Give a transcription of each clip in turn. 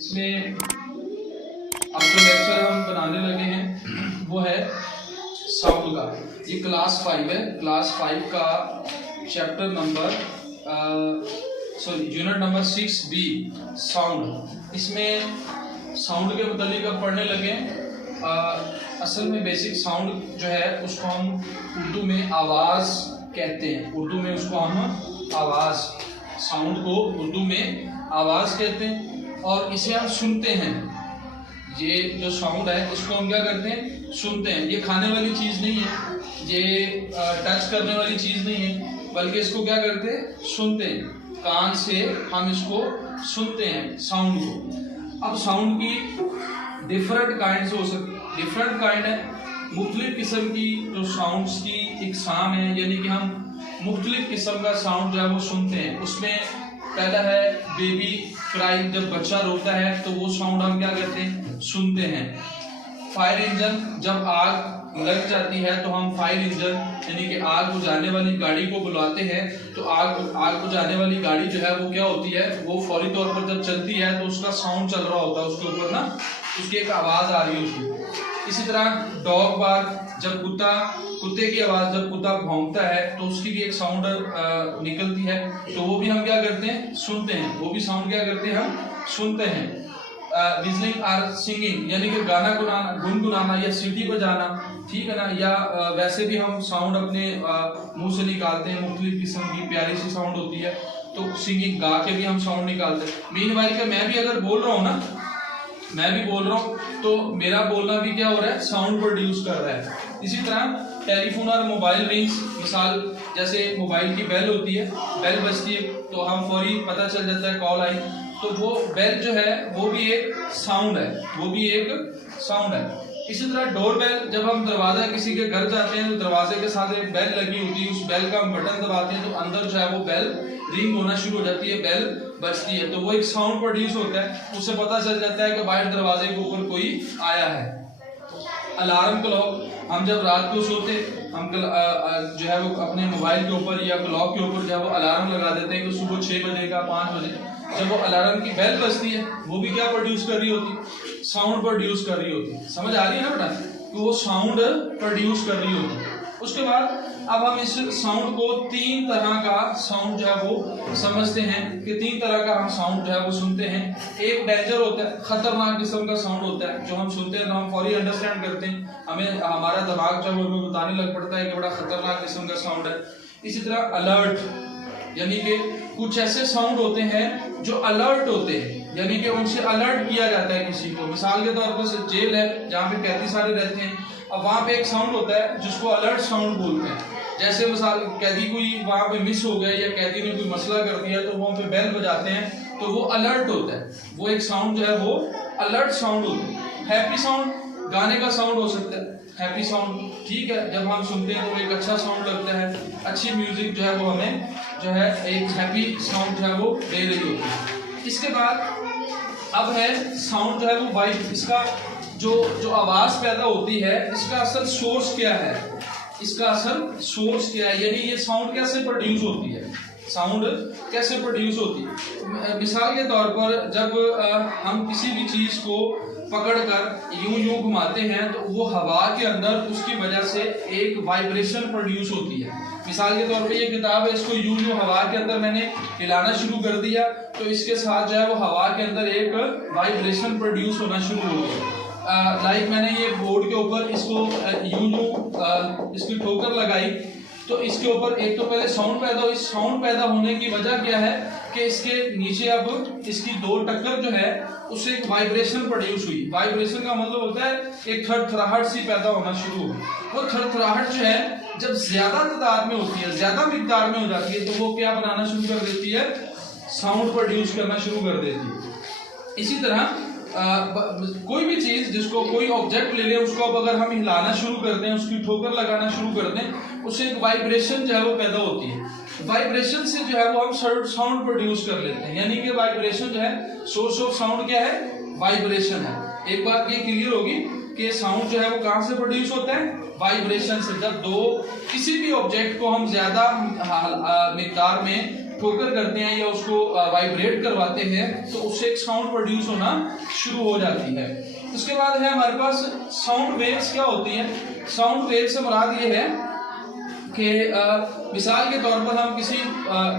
इसमें अब जो लेक्चर हम बनाने लगे हैं वो है साउंड का। ये क्लास 5 है। क्लास 5 का chapter number unit number 6B sound. इसमें साउंड के मुतालिक अब पढ़ने लगे। असल में बेसिक साउंड जो है उसको हम उर्दू में आवाज़ कहते हैं। उर्दू में उसको हम आवाज़, साउंड को उर्दू में आवाज़ कहते हैं और इसे हम सुनते हैं। ये जो साउंड है इसको हम क्या करते हैं, सुनते हैं। ये खाने वाली चीज़ नहीं है, ये टच करने वाली चीज़ नहीं है, बल्कि इसको क्या करते हैं, सुनते हैं। कान से हम इसको सुनते हैं साउंड को। अब साउंड की डिफरेंट काइंड हो सकती, डिफरेंट काइंड है, मुख्तलिफ किस्म की जो साउंड्स की इकसाम है, यानी कि हम मुख्तलिफ किस्म का साउंड जो है वो सुनते हैं। उसमें पहला है बेबी क्राई, जब बच्चा रोता है तो वो साउंड हम क्या करते हैं, सुनते हैं। फायर इंजन, जब आग लग जाती है तो हम फायर इंजन यानी कि आग बुझाने वाली गाड़ी को बुलाते हैं। तो आग बुझाने वाली गाड़ी जो है वो क्या होती है, वो फौरी तौर पर जब चलती है तो उसका साउंड चल रहा होता है, उसके ऊपर ना उसकी एक आवाज़ आ रही होती है। इसी तरह डॉग बार्क, जब कुत्ते की आवाज़, जब कुत्ता भौंकता है तो उसकी भी एक साउंड निकलती है, तो वो भी हम क्या करते हैं, सुनते हैं। वो भी साउंड क्या करते हैं, हम सुनते हैं। विजलिंग और सिंगिंग, यानी कि गाना गुनगुनाना या सीटी बजाना, ठीक है ना, या वैसे भी हम साउंड अपने मुंह से निकालते हैं। मुख्तलिफ किस्म की प्यारी सी साउंड होती है, तो सिंगिंग गा के भी हम साउंड निकालते हैं। मीनवाइल का मैं भी अगर बोल रहा हूँ ना, मैं भी बोल रहा हूँ तो मेरा बोलना भी क्या हो रहा है, साउंड प्रोड्यूस कर रहा है। इसी तरह टेलीफोन और मोबाइल रिंग्स, मिसाल जैसे मोबाइल की बेल होती है, बेल बजती है तो हम फौरी पता चल जाता है कॉल आई, तो वो बेल जो है वो भी एक साउंड है, वो भी एक साउंड है। इसी तरह डोर बेल, जब हम दरवाजा किसी के घर जाते हैं तो दरवाजे के साथ एक बेल लगी होती है, उस बेल का हम बटन दबाते हैं तो अंदर जो है वो बेल रिंग होना शुरू हो जाती है, बेल बजती है, तो वो एक साउंड प्रोड्यूस होता है। उससे पता चल जाता है कि बाहर दरवाजे के ऊपर कोई आया है। अलार्म क्लॉक, हम जब रात को सोते हम जो है वो अपने मोबाइल के ऊपर या क्लॉक के ऊपर जो है वो अलार्म लगा देते हैं कि सुबह 6 बजे का 5 बजे, जब वो अलार्म की बेल बजती है वो भी क्या प्रोड्यूस कर रही होती है, साउंड प्रोड्यूस कर रही होती है। समझ आ रही है ना बेटा, कि वो साउंड प्रोड्यूस कर रही होती है। उसके बाद अब हम इस साउंड को 3 तरह का साउंड जो है वो समझते हैं कि 3 तरह का हम साउंड जो है वो सुनते हैं। एक डेंजर होता है, खतरनाक किस्म का साउंड होता है, जो हम सुनते हैं तो हम फौरी अंडरस्टैंड करते हैं, हमें हमारा दिमाग जो है वो हमें बताने लग पड़ता है कि बड़ा खतरनाक किस्म का साउंड है। इसी तरह अलर्ट, यानी कि कुछ ऐसे साउंड होते हैं जो अलर्ट होते हैं, यानी कि उनसे अलर्ट किया जाता है किसी को। मिसाल के तौर पर जेल है जहाँ पे कैदी सारे रहते हैं, अब वहाँ पे एक साउंड होता है जिसको अलर्ट साउंड बोलते हैं। जैसे मिसाल कैदी कोई वहाँ पे मिस हो गया या कैदी ने कोई मसला कर दिया तो वहाँ पे बेल बजाते हैं तो वो अलर्ट होता है, वो एक साउंड जो है वो अलर्ट साउंड होता है। हैप्पी साउंड, गाने का साउंड हो सकता है, हैप्पी साउंड, ठीक है, जब हम सुनते हैं तो एक अच्छा साउंड लगता है, अच्छी म्यूजिक जो है वो हमें जो है एक हैप्पी साउंड जो है वो दे रही होती है। इसके बाद अब है साउंड जो है वो वाइब, इसका जो आवाज़ पैदा होती है इसका असल सोर्स क्या है, इसका असल सोर्स क्या है, यानी ये साउंड कैसे प्रोड्यूस होती है, साउंड कैसे प्रोड्यूस होती है। मिसाल के तौर पर जब हम किसी भी चीज़ को पकड़कर यूं घुमाते हैं तो वो हवा के अंदर उसकी वजह से एक वाइब्रेशन प्रोड्यूस होती है। मिसाल के तौर पे ये किताब है, इसको यूं हवा के अंदर मैंने हिलाना शुरू कर दिया तो इसके साथ जो है वो हवा के अंदर एक वाइब्रेशन प्रोड्यूस होना शुरू हो गया। लाइक मैंने ये बोर्ड के ऊपर इसको यूं इसकी ठोकर लगाई तो इसके ऊपर एक तो पहले साउंड पैदा हुई। साउंड पैदा होने की वजह क्या है कि इसके नीचे अब इसकी 2 टक्कर जो है उससे एक वाइब्रेशन प्रोड्यूस हुई। वाइब्रेशन का मतलब होता है एक थरथराहट सी पैदा होना शुरू हो। वो थरथराहट जो है जब ज्यादा तादाद में होती है, ज्यादा मिकदार में हो जाती है तो वो क्या बनाना शुरू कर देती है, साउंड प्रोड्यूस करना शुरू कर देती है। इसी तरह कोई भी चीज, जिसको कोई ऑब्जेक्ट ले लें, उसको अब अगर हम हिलाना शुरू कर दें, उसकी ठोकर लगाना शुरू कर दें, उससे एक वाइब्रेशन जो है वो पैदा होती है। वाइब्रेशन से जो है वो हम साउंड प्रोड्यूस कर लेते हैं, यानी कि वाइब्रेशन जो है, सोर्स ऑफ साउंड क्या है, वाइब्रेशन है। एक बात ये क्लियर होगी कि साउंड जो है वो कहाँ से प्रोड्यूस होता है, वाइब्रेशन से। जब किसी भी ऑब्जेक्ट को हम ज्यादा मिकदार में ठोकर करते हैं या उसको वाइब्रेट करवाते हैं तो उससे एक साउंड प्रोड्यूस होना शुरू हो जाती है। उसके बाद है हमारे पास साउंड वेव्स। क्या होती है साउंड वेव्स से मुराद ये है कि मिसाल के तौर पर हम किसी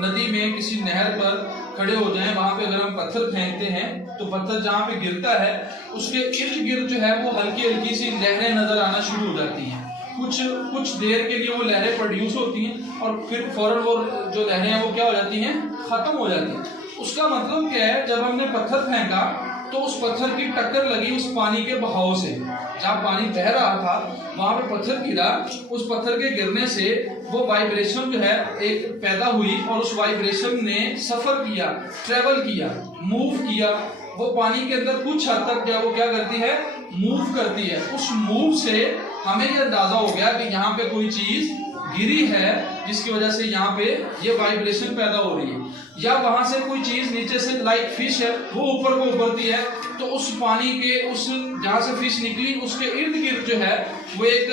नदी में किसी नहर पर खड़े हो जाएं, वहां पे अगर हम पत्थर फेंकते हैं तो पत्थर जहां पे गिरता है उसके इर्द गिर्द जो है वो हल्की हल्की सी लहरें नजर आना शुरू हो जाती हैं। कुछ देर के लिए वो लहरें प्रोड्यूस होती हैं और फिर फौरन वो जो लहरें हैं वो क्या हो जाती हैं, खत्म हो जाती हैं। उसका मतलब क्या है, जब हमने पत्थर फेंका तो उस पत्थर की टक्कर लगी उस पानी के बहाव से। जहाँ पानी बह रहा था वहां पे पत्थर गिरा, उस पत्थर के गिरने से वो वाइब्रेशन जो है एक पैदा हुई और उस वाइब्रेशन ने सफर किया, ट्रेवल किया, मूव किया। वो पानी के अंदर कुछ हद तक क्या करती है, मूव करती है। उस मूव से हमें ये अंदाजा हो गया कि यहाँ पे कोई चीज गिरी है जिसकी वजह से यहाँ पे ये वाइब्रेशन पैदा हो रही है, या वहां से कोई चीज नीचे से लाइक फिश है वो ऊपर को उभरती है तो उस पानी के उस जहां से फिश निकली उसके इर्द गिर्द जो है वो एक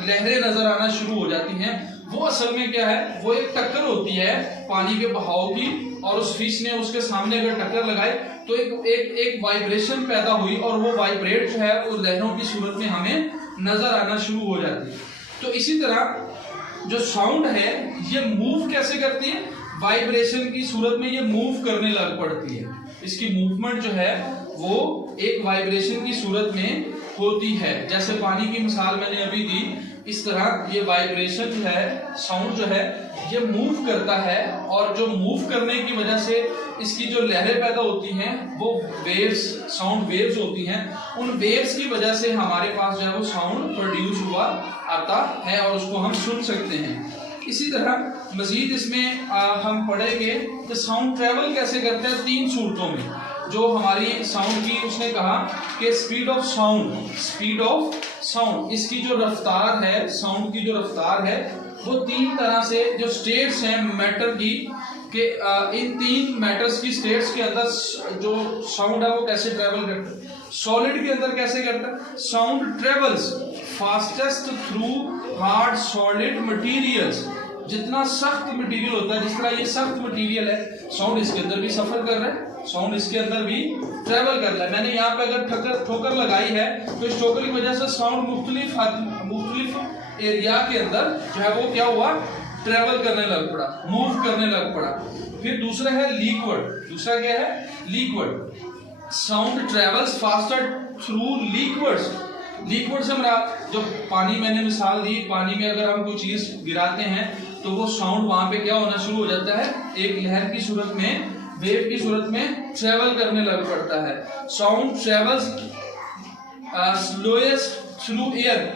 लहरें नजर आना शुरू हो जाती हैं। वो असल में क्या है, वो एक टक्कर होती है पानी के बहाव की और उस फिश ने उसके सामने अगर टक्कर लगाई तो एक वाइब्रेशन पैदा हुई और वो वाइब्रेट जो है उस लहरों की सूरत में हमें नजर आना शुरू हो जाती है। तो इसी तरह जो साउंड है ये मूव कैसे करती है, वाइब्रेशन की सूरत में ये मूव करने लग पड़ती है। इसकी मूवमेंट जो है वो एक वाइब्रेशन की सूरत में होती है। जैसे पानी की मिसाल मैंने अभी दी, इस तरह ये वाइब्रेशन जो है, साउंड जो है ये मूव करता है और जो मूव करने की वजह से इसकी जो लहरें पैदा होती हैं वो वेव्स, साउंड वेव्स होती हैं। उन वेव्स की वजह से हमारे पास जो है वो साउंड प्रोड्यूस हुआ आता है और उसको हम सुन सकते हैं। इसी तरह मजीद इसमें हम पढ़ेंगे कि साउंड ट्रेवल कैसे करते हैं 3 सूरतों में। जो हमारी साउंड की उसने कहा कि स्पीड ऑफ साउंड, इसकी जो रफ्तार है, साउंड की जो रफ्तार है वो 3 तरह से जो स्टेट्स हैं मैटर की, कि इन 3 मैटर्स की स्टेट्स के अंदर जो साउंड है वो कैसे ट्रेवल करता है। सॉलिड के अंदर कैसे करता है, sound travels fastest through hard solid materials. जितना सख्त मटेरियल होता है, जिस तरह ये सख्त मटेरियल है, साउंड इसके अंदर भी सफर कर रहा है, साउंड इसके अंदर भी ट्रेवल कर रहा है। मैंने यहाँ पे अगर ठोकर लगाई है तो इस ठोकर की वजह से साउंड मुख्तलिफ एरिया के अंदर जो है वो क्या हुआ, ट्रेवल करने लग पड़ा, मूव करने लग पड़ा। फिर दूसरा है लिक्विड। दूसरा क्या है, liquid. Sound travels faster through liquids. Liquid से हमारा जो पानी, मैंने मिसाल दी, पानी में अगर हम कोई चीज गिराते हैं तो वो साउंड वहां पे क्या होना शुरू हो जाता है, एक लहर की सूरत में, वेव की सूरत में ट्रेवल करने लग पड़ता है। Sound travels slowest through air.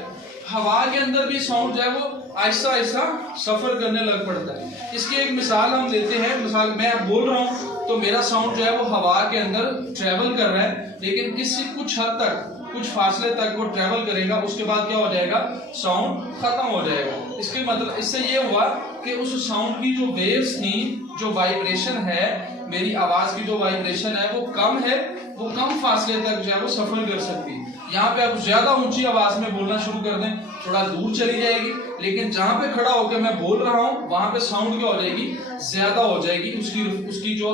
हवा के अंदर भी साउंड जो है वो आहिस्ता आहिस्ता सफर करने लग पड़ता है। इसकी एक मिसाल हम देते हैं। मिसाल मैं अब बोल रहा हूँ तो मेरा साउंड जो है वो हवा के अंदर ट्रेवल कर रहा है, लेकिन किसी कुछ हद तक, कुछ फासले तक वो ट्रेवल करेगा, उसके बाद क्या हो जाएगा, साउंड खत्म हो जाएगा। इसके मतलब इससे ये हुआ कि उस साउंड की जो वेव्स थी, जो वाइब्रेशन है, मेरी आवाज की जो वाइब्रेशन है वो कम है, वो कम फासले तक जो है वो सफर कर सकती है। यहाँ पे आप ज्यादा ऊंची आवाज में बोलना शुरू कर दें, थोड़ा दूर चली जाएगी, लेकिन जहां पे खड़ा होकर मैं बोल रहा हूँ वहां पे साउंड क्या हो जाएगी, ज्यादा हो जाएगी। उसकी जो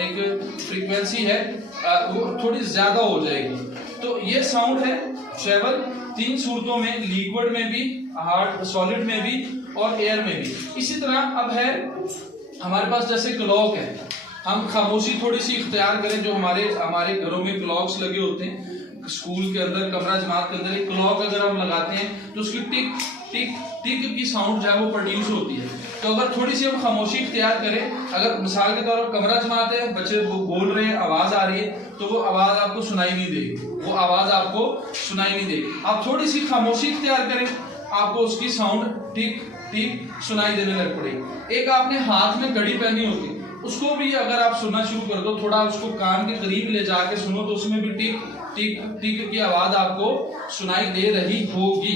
एक फ्रीक्वेंसी है वो थोड़ी ज्यादा हो जाएगी। तो ये साउंड है ट्रेवल 3 सूरतों में, लिक्विड में भी, हार्ड सॉलिड में भी और एयर में भी। इसी तरह अब है हमारे पास जैसे क्लॉक है, हम खामोशी थोड़ी सी इख्तियार करें। जो हमारे घरों में क्लॉक्स लगे होते हैं, स्कूल के अंदर, कमरा जमात के अंदर एक क्लॉक अगर हम लगाते हैं तो उसकी टिक टिक टिक की साउंड जो है वो प्रोड्यूस होती है। तो अगर थोड़ी सी हम खामोशी इख्तियार करें, अगर मिसाल के तौर पर कमरा जमात है, बच्चे बोल रहे हैं, आवाज आ रही है, तो वो आवाज आपको सुनाई नहीं देगी, वो आवाज आपको सुनाई नहीं देगी। आप थोड़ी सी खामोशी इख्तियार करें, आपको उसकी साउंड टिक टिक सुनाई देने लग पड़ेगी। एक आपने हाथ में घड़ी पहनी होती है, उसको भी अगर आप सुनना शुरू कर दो, थोड़ा उसको कान के करीब ले जाके सुनो, तो उसमें भी टिक टिक टिक की आवाज आपको सुनाई दे रही होगी।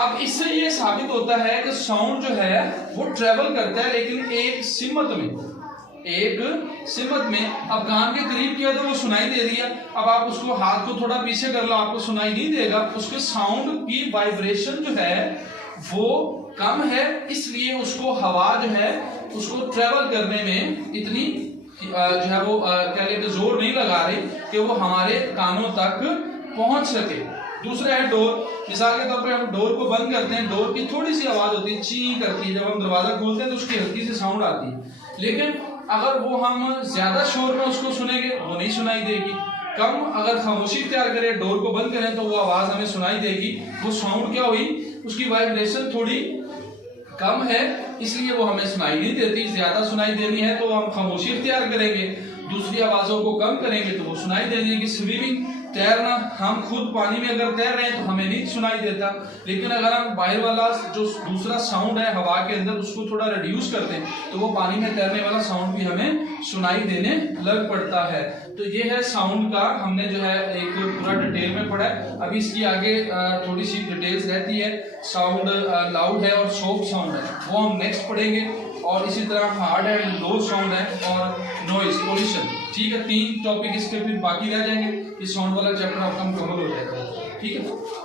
अब इससे ये साबित होता है कि साउंड जो है वो ट्रेवल करता है, लेकिन एक सिमत में। अब कान के करीब किया तो वो सुनाई दे रही है, अब आप उसको हाथ को थोड़ा पीछे कर लो, आपको सुनाई नहीं देगा। उसके साउंड की वाइब्रेशन जो है वो कम है, इसलिए उसको हवा जो है उसको ट्रेवल करने में इतनी जो है वो क्या कहते जोर नहीं लगा रही कि वो हमारे कानों तक पहुंच सके। दूसरा है डोर। मिसाल के तौर पे हम डोर को बंद करते हैं, डोर की थोड़ी सी आवाज होती है, ची करती है। जब हम दरवाजा खोलते हैं तो उसकी हल्की सी साउंड आती है, लेकिन अगर वो हम ज्यादा शोर में उसको सुनेंगे वो नहीं सुनाई देगी। कम अगर खामोशी इख्तियार करें, डोर को बंद करें, तो वो आवाज हमें सुनाई देगी। वो साउंड क्या हुई, उसकी वाइब्रेशन थोड़ी कम है, इसलिए वो हमें सुनाई नहीं देती। ज्यादा सुनाई देनी है तो हम खामोशी इख्तियार करेंगे, दूसरी आवाजों को कम करेंगे तो वो सुनाई दे देगी। स्विमिंग, तैरना, हम खुद पानी में अगर तैर रहे हैं तो हमें नहीं सुनाई देता, लेकिन अगर हम बाहर वाला जो दूसरा साउंड है हवा के अंदर उसको थोड़ा रिड्यूस करते हैं तो वो पानी में तैरने वाला साउंड भी हमें सुनाई देने लग पड़ता है। तो ये है साउंड का, हमने जो है एक पूरा डिटेल में पढ़ा है। अभी इसकी आगे थोड़ी सी डिटेल्स रहती है। साउंड लाउड है और सॉफ्ट साउंड है, वो हम नेक्स्ट पढ़ेंगे। और इसी तरह हार्ड एंड लो साउंड है और नॉइज पोल्यूशन। ठीक है, 3 टॉपिक इसके फिर बाकी रह जाएंगे। इस साउंड वाला चैप्टर आपका मुकम्मल हो जाएगा। ठीक है।